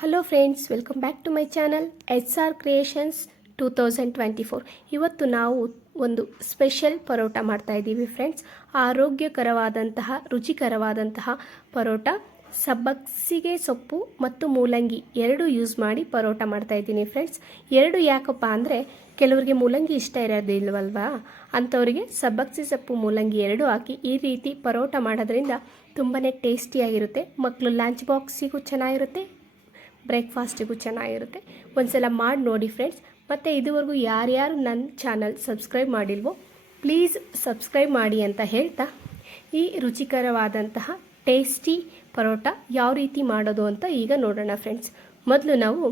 Hello friends, welcome back to my channel SR creations 2024. ಇವತ್ತು ನಾವು ಒಂದು ಸ್ಪೆಷಲ್ ಪರೋಟ ಮಾಡ್ತಾ ಇದ್ದೀವಿ ಫ್ರೆಂಡ್ಸ್. ಆರೋಗ್ಯಕರವಾದಂತಹ ರುಚಿಕರವಾದಂತಹ ಪರೋಟ. ಸಬ್ಬಸಿಗೆ ಸೊಪ್ಪು ಮತ್ತು ಮೂಲಂಗಿ ಎರಡು ಯೂಸ್ ಮಾಡಿ ಪರೋಟ ಮಾಡ್ತಾ ಇದ್ದೀನಿ ಫ್ರೆಂಡ್ಸ್. ಎರಡು ಯಾಕಪ್ಪ ಅಂದರೆ ಕೆಲವರಿಗೆ ಮೂಲಂಗಿ ಇಷ್ಟ ಇರೋದಿಲ್ವಲ್ವಾ, ಅಂಥವರಿಗೆ ಸಬ್ಬಸಿ ಸೊಪ್ಪು ಮೂಲಂಗಿ ಎರಡು ಹಾಕಿ ಈ ರೀತಿ ಪರೋಟ ಮಾಡೋದ್ರಿಂದ ತುಂಬಾ ಟೇಸ್ಟಿಯಾಗಿರುತ್ತೆ. ಮಕ್ಕಳು ಲಂಚ್ ಬಾಕ್ಸಿಗೂ ಚೆನ್ನಾಗಿರುತ್ತೆ, ಬ್ರೇಕ್ಫಾಸ್ಟಿಗೂ ಚೆನ್ನಾಗಿರುತ್ತೆ. ಒಂದ್ಸಲ ಮಾಡಿ ನೋಡಿ ಫ್ರೆಂಡ್ಸ್. ಮತ್ತು ಇದುವರೆಗೂ ಯಾರ್ಯಾರು ನನ್ನ ಚಾನಲ್ ಸಬ್ಸ್ಕ್ರೈಬ್ ಮಾಡಿಲ್ವೋ ಪ್ಲೀಸ್ ಸಬ್ಸ್ಕ್ರೈಬ್ ಮಾಡಿ ಅಂತ ಹೇಳ್ತಾ, ಈ ರುಚಿಕರವಾದಂತಹ ಟೇಸ್ಟಿ ಪರೋಟ ಯಾವ ರೀತಿ ಮಾಡೋದು ಅಂತ ಈಗ ನೋಡೋಣ ಫ್ರೆಂಡ್ಸ್. ಮೊದಲು ನಾವು